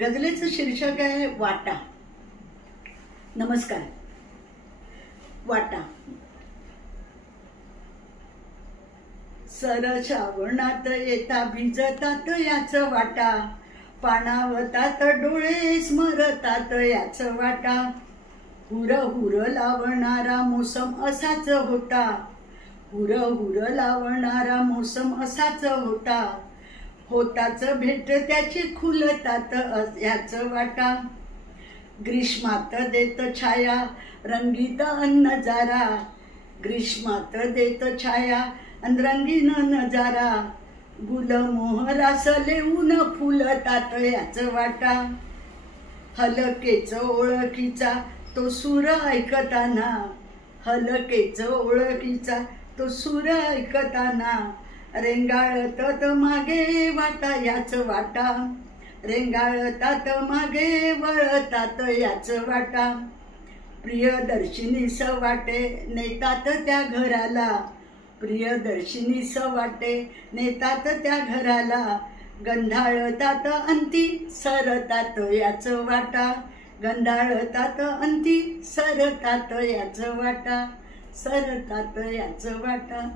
गझलेचं शीर्षक आहे वाटा. नमस्कार. वाटा. सर श्रावणात येता भिजतात याच वाटा, पाणावतात डोळे स्मरतात याच वाटा. हुर हुर लावणारा मोसम असाच होता, हुर हुर लावणारा मोसम असाच होता. होताच भेट त्याची खुलतात याच वाटा. ग्रीष्मात देत छाया रंगीत नजारा, ग्रीष्मात देत छाया रंगीन नजारा. गुलमोहरास लेऊन फुलतात याच वाटा. हलकेच ओळखीचा तो सूर ऐकताना, हलकेच ओळखीचा तो सूर ऐकताना. रेंगाळतात मागे वाटा याच वाटा, रेंगाळतात मागे वळतात याच वाटा. प्रियदर्शिनी सवाटे नेतात त्या घराला, प्रियदर्शिनी सवाटे नेतात त्या घराला. गंधाळतात अंती सरतात याच वाटा, गंधाळतात अंती सरतात याच वाटा, सरतात याच वाटा.